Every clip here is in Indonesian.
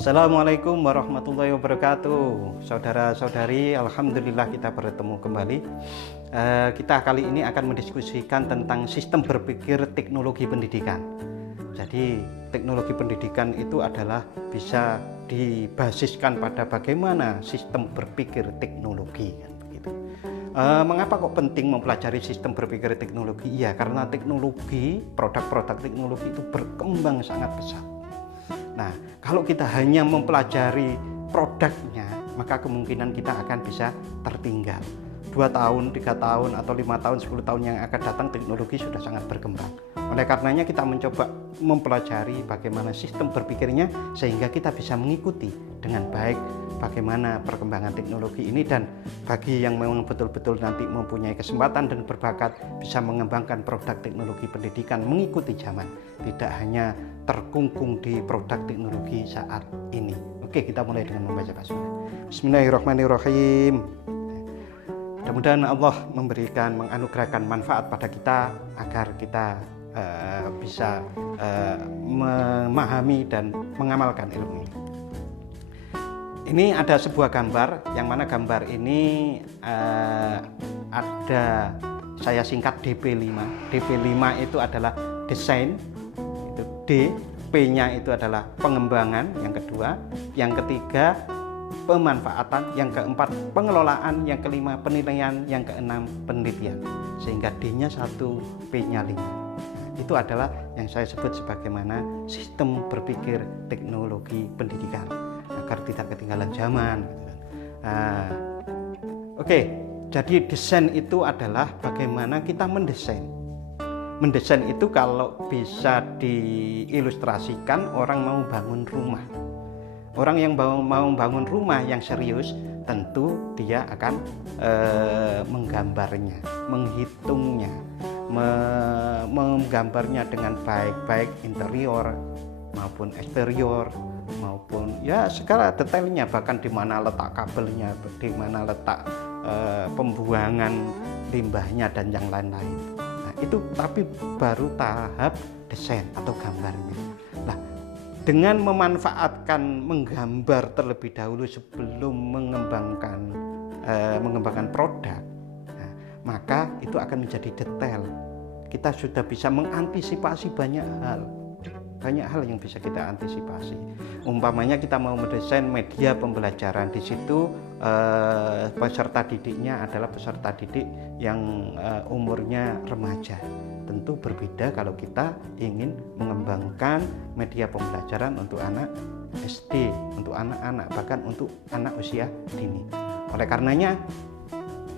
Assalamualaikum warahmatullahi wabarakatuh. Saudara-saudari, alhamdulillah kita bertemu kembali. Kita kali ini akan mendiskusikan tentang sistem berpikir teknologi pendidikan. Jadi teknologi pendidikan itu adalah bisa dibasiskan pada bagaimana sistem berpikir teknologi, kan begitu. Mengapa kok penting mempelajari sistem berpikir teknologi? Ya, karena teknologi, produk-produk teknologi itu berkembang sangat pesat. Nah, kalau kita hanya mempelajari produknya, maka kemungkinan kita akan bisa tertinggal. 2 tahun, 3 tahun, atau 5 tahun, 10 tahun yang akan datang, teknologi sudah sangat berkembang. Oleh karenanya kita mencoba mempelajari bagaimana sistem berpikirnya, sehingga kita bisa mengikuti dengan baik bagaimana perkembangan teknologi ini. Dan bagi yang memang betul-betul nanti mempunyai kesempatan dan berbakat, bisa mengembangkan produk teknologi pendidikan mengikuti zaman, tidak hanya terkungkung di produk teknologi saat ini. Oke, kita mulai dengan membaca basmalah. Bismillahirrahmanirrahim. Mudah-mudahan Allah menganugerahkan manfaat pada kita agar kita bisa memahami dan mengamalkan ilmu ini. Ini ada sebuah gambar, yang mana gambar ini ada, saya singkat DP5. DP5 itu adalah desain, itu D, P-nya itu adalah pengembangan, yang kedua, yang ketiga pemanfaatan, yang keempat pengelolaan, yang kelima penilaian, yang keenam penelitian, sehingga D-nya 1, P-nya 5. Itu adalah yang saya sebut sebagaimana sistem berpikir teknologi pendidikan agar tidak ketinggalan zaman. Oke, jadi desain itu adalah bagaimana kita mendesain. Mendesain itu kalau bisa diilustrasikan, orang mau bangun rumah. Orang yang mau bangun rumah yang serius, tentu dia akan menggambarnya, menghitungnya, menggambarnya dengan baik interior maupun eksterior, maupun ya segala detailnya, bahkan di mana letak kabelnya, di mana letak pembuangan limbahnya dan yang lain-lain. Nah, itu tapi baru tahap desain atau gambarnya. Nah, dengan menggambar terlebih dahulu sebelum mengembangkan produk, nah, maka itu akan menjadi detail. Kita sudah bisa mengantisipasi banyak hal yang bisa kita antisipasi. Umpamanya kita mau mendesain media pembelajaran, di situ peserta didiknya adalah peserta didik yang umurnya remaja. Tentu berbeda kalau kita ingin mengembangkan media pembelajaran untuk anak SD, untuk anak-anak, bahkan untuk anak usia dini. Oleh karenanya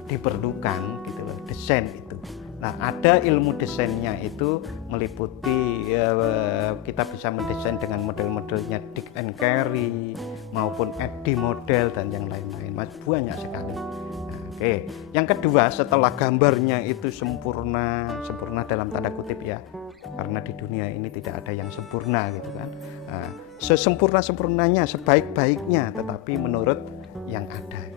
diperlukan gitu loh, desain itu. Nah, ada ilmu desainnya itu meliputi kita bisa mendesain dengan model-modelnya Dick and Carey maupun Eddy model dan yang lain-lain, banyak sekali. Nah, oke, yang kedua, setelah gambarnya itu sempurna dalam tanda kutip ya, karena di dunia ini tidak ada yang sempurna gitu kan. Nah, sesempurna-sempurnanya, sebaik-baiknya, tetapi menurut yang ada.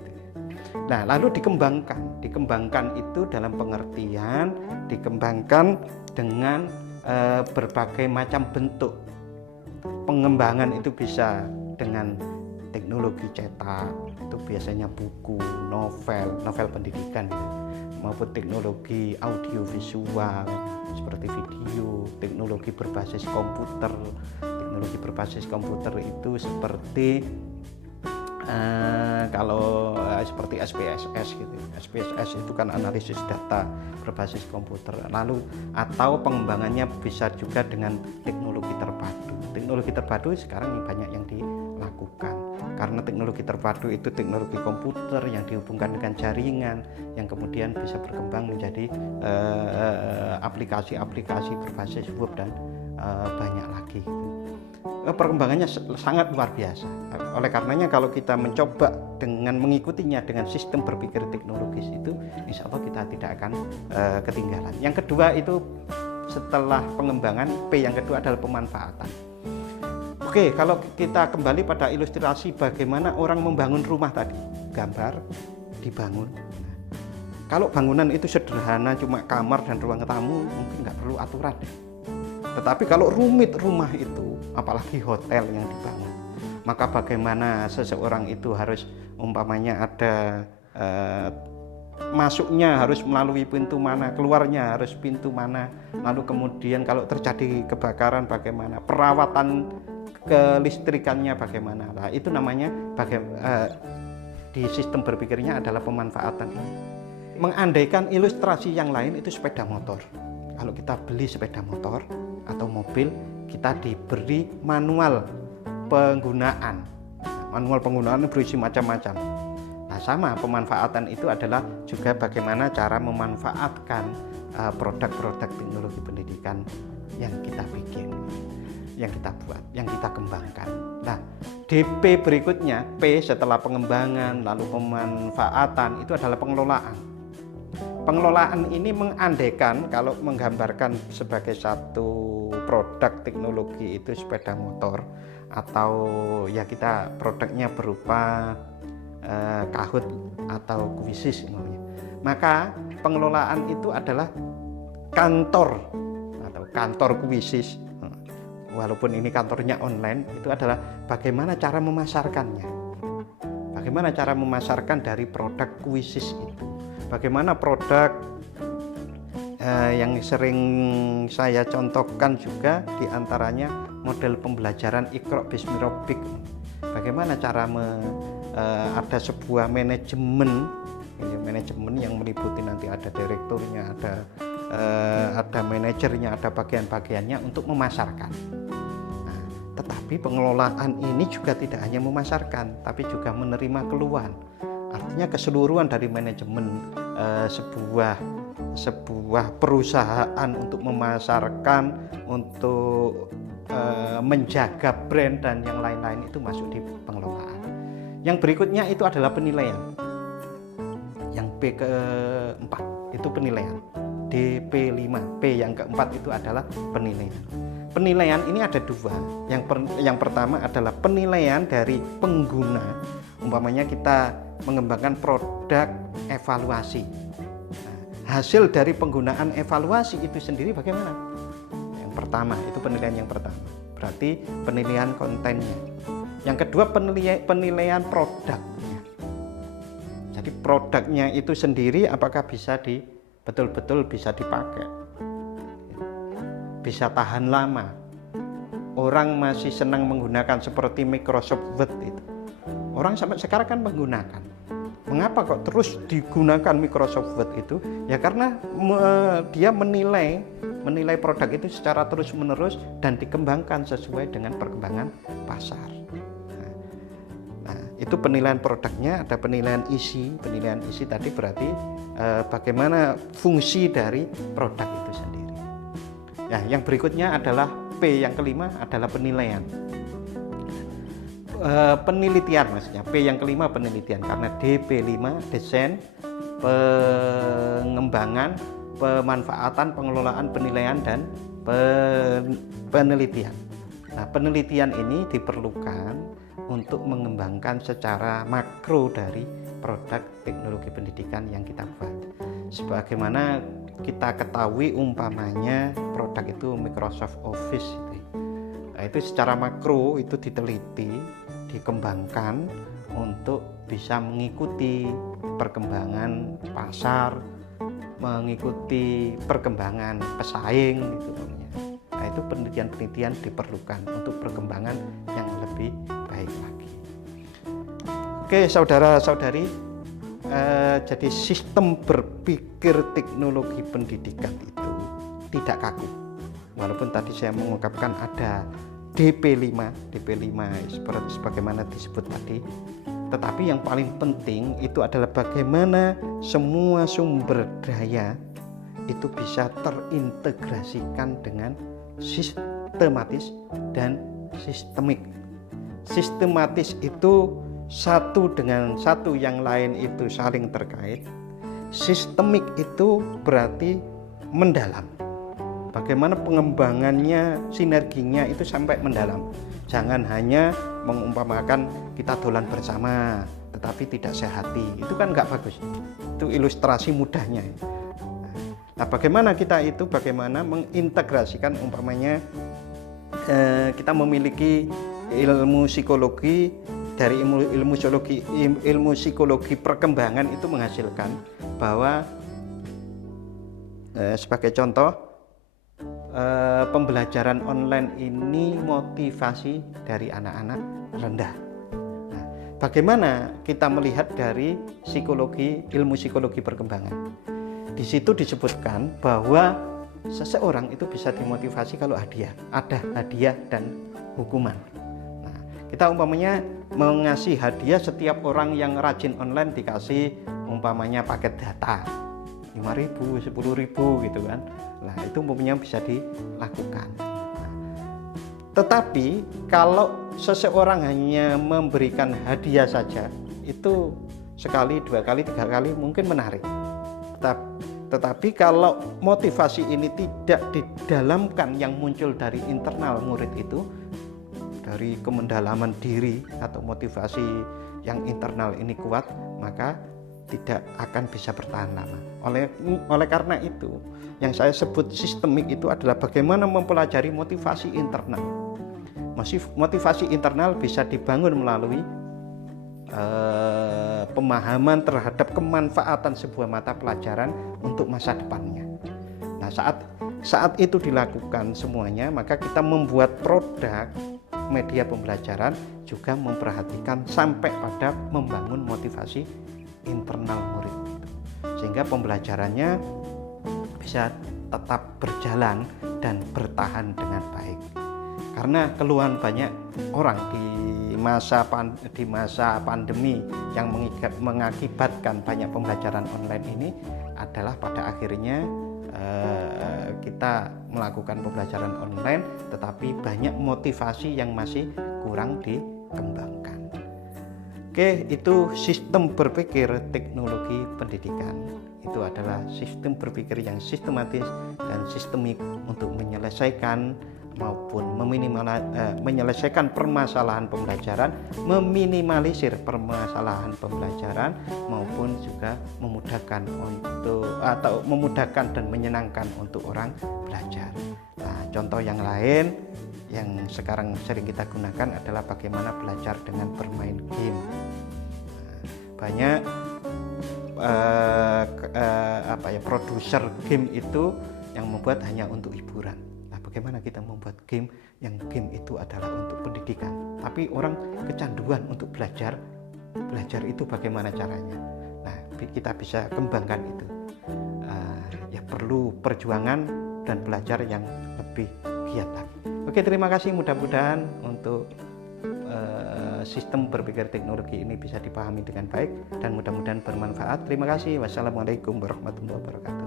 Nah, lalu dikembangkan itu dalam pengertian dikembangkan dengan berbagai macam bentuk. Pengembangan itu bisa dengan teknologi cetak, itu biasanya buku, novel pendidikan ya, maupun teknologi audiovisual seperti video, teknologi berbasis komputer. Teknologi berbasis komputer itu seperti kalau seperti SPSS gitu. SPSS itu kan analisis data berbasis komputer. Lalu atau pengembangannya bisa juga dengan teknologi terpadu. Teknologi terpadu sekarang banyak yang dilakukan. Karena teknologi terpadu itu teknologi komputer yang dihubungkan dengan jaringan, yang kemudian bisa berkembang menjadi aplikasi-aplikasi berbasis web dan banyak lagi. Perkembangannya sangat luar biasa. Oleh karenanya kalau kita mencoba dengan mengikutinya dengan sistem berpikir teknologis itu, insya Allah kita tidak akan ketinggalan. Yang kedua itu setelah pengembangan, P yang kedua adalah pemanfaatan. Oke, kalau kita kembali pada ilustrasi bagaimana orang membangun rumah tadi, gambar dibangun. Kalau bangunan itu sederhana, cuma kamar dan ruang tamu, mungkin nggak perlu aturan. Tetapi kalau rumit rumah itu, apalagi hotel yang dibangun, maka bagaimana seseorang itu harus umpamanya ada masuknya harus melalui pintu mana, keluarnya harus pintu mana, lalu kemudian kalau terjadi kebakaran bagaimana, perawatan kelistrikannya bagaimana. Nah, itu namanya di sistem berpikirnya adalah pemanfaatan. Mengandaikan ilustrasi yang lain itu sepeda motor. Kalau kita beli sepeda motor atau mobil, kita diberi manual penggunaan. Manual penggunaan berisi macam-macam. Nah, sama pemanfaatan itu adalah juga bagaimana cara memanfaatkan produk-produk teknologi pendidikan yang kita bikin, yang kita buat, yang kita kembangkan. Nah, DP berikutnya, P setelah pengembangan lalu pemanfaatan itu adalah pengelolaan. Pengelolaan ini mengandaikan kalau menggambarkan sebagai satu produk teknologi itu sepeda motor atau ya kita produknya berupa Kahoot atau Quizizz namanya. Maka pengelolaan itu adalah kantor atau kantor Quizizz. Walaupun ini kantornya online, itu adalah bagaimana cara memasarkannya. Bagaimana cara memasarkan dari produk Quizizz itu. Bagaimana produk yang sering saya contohkan juga diantaranya model pembelajaran Iqra Bismi Rabbik. Bagaimana cara ada sebuah manajemen yang meliputi nanti ada direkturnya, ada manajernya, ada bagian-bagiannya untuk memasarkan. Nah, tetapi pengelolaan ini juga tidak hanya memasarkan, tapi juga menerima keluhan. Artinya keseluruhan dari manajemen sebuah perusahaan untuk memasarkan, untuk menjaga brand dan yang lain-lain itu masuk di pengelolaan. Yang berikutnya itu adalah penilaian. Yang P keempat itu penilaian. DP5, P yang keempat itu adalah penilaian. Penilaian ini ada dua. Yang pertama adalah penilaian dari pengguna. Umpamanya kita mengembangkan produk evaluasi. Nah, hasil dari penggunaan evaluasi itu sendiri bagaimana? Yang pertama itu penilaian yang pertama. Berarti penilaian kontennya. Yang kedua penilaian produknya. Jadi produknya itu sendiri apakah bisa betul-betul bisa dipakai, bisa tahan lama. Orang masih senang menggunakan seperti Microsoft Word itu. Orang sampai sekarang kan menggunakan. Mengapa kok terus digunakan Microsoft Word itu? Ya karena dia menilai produk itu secara terus-menerus dan dikembangkan sesuai dengan perkembangan pasar. Itu penilaian produknya, ada penilaian isi. Penilaian isi tadi berarti bagaimana fungsi dari produk itu sendiri. Ya, yang berikutnya adalah P yang kelima adalah penilaian. Penelitian maksudnya. P yang kelima penelitian karena DP5 desain, pengembangan, pemanfaatan, pengelolaan, penilaian dan penelitian. Nah, penelitian ini diperlukan untuk mengembangkan secara makro dari produk teknologi pendidikan yang kita buat. Sebagaimana kita ketahui umpamanya produk itu Microsoft Office itu. Nah, itu secara makro itu diteliti, dikembangkan untuk bisa mengikuti perkembangan pasar, mengikuti perkembangan pesaing gitu. Nah, itu penelitian-penelitian diperlukan untuk perkembangan yang lebih baik lagi. Oke, saudara-saudari, jadi sistem berpikir teknologi pendidikan itu tidak kaku. Walaupun tadi saya mengungkapkan ada DP5 seperti sebagaimana disebut tadi, tetapi yang paling penting itu adalah bagaimana semua sumber daya itu bisa terintegrasikan dengan sistematis dan sistemik. Sistematis itu satu dengan satu yang lain itu saling terkait. Sistemik itu berarti mendalam. Bagaimana pengembangannya, sinerginya itu sampai mendalam. Jangan hanya mengumpamakan kita dolan bersama tetapi tidak sehati. Itu kan nggak bagus. Itu ilustrasi mudahnya. Nah, bagaimana kita itu mengintegrasikan umpamanya kita memiliki ilmu psikologi, dari ilmu psikologi perkembangan itu menghasilkan bahwa sebagai contoh, pembelajaran online ini motivasi dari anak-anak rendah. Nah, bagaimana kita melihat dari ilmu psikologi perkembangan? Di situ disebutkan bahwa seseorang itu bisa dimotivasi kalau ada hadiah dan hukuman. Nah, kita umpamanya mengasih hadiah, setiap orang yang rajin online dikasih umpamanya paket data 5.000, 10.000 gitu kan. Nah, itu umpamanya bisa dilakukan. Nah, tetapi kalau seseorang hanya memberikan hadiah saja, itu sekali, 2 kali, 3 kali mungkin menarik. Tetapi kalau motivasi ini tidak didalamkan, yang muncul dari internal murid itu, dari kemendalaman diri atau motivasi yang internal ini kuat, maka tidak akan bisa bertahan lama. Oleh karena itu, yang saya sebut sistemik itu adalah bagaimana mempelajari motivasi internal. Motivasi internal bisa dibangun melalui pemahaman terhadap kemanfaatan sebuah mata pelajaran untuk masa depannya. Nah, saat itu dilakukan semuanya, maka kita membuat produk media pembelajaran juga memperhatikan sampai pada membangun motivasi internal murid, sehingga pembelajarannya bisa tetap berjalan dan bertahan dengan baik. Karena keluhan banyak orang di masa pandemi yang mengakibatkan banyak pembelajaran online ini adalah pada akhirnya kita melakukan pembelajaran online, tetapi banyak motivasi yang masih kurang dikembangkan. Oke, itu sistem berpikir teknologi pendidikan. Itu adalah sistem berpikir yang sistematis dan sistemik untuk menyelesaikan maupun menyelesaikan permasalahan pembelajaran, meminimalisir permasalahan pembelajaran, maupun juga memudahkan dan menyenangkan untuk orang belajar. Nah, contoh yang lain yang sekarang sering kita gunakan adalah bagaimana belajar dengan bermain game. Banyak produser game itu yang membuat hanya untuk hiburan. Bagaimana kita membuat game yang game itu adalah untuk pendidikan, tapi orang kecanduan untuk belajar itu bagaimana caranya? Nah, kita bisa kembangkan itu. Ya perlu perjuangan dan belajar yang lebih giat lagi. Oke, terima kasih. Mudah-mudahan untuk sistem berpikir teknologi ini bisa dipahami dengan baik dan mudah-mudahan bermanfaat. Terima kasih. Wassalamualaikum warahmatullahi wabarakatuh.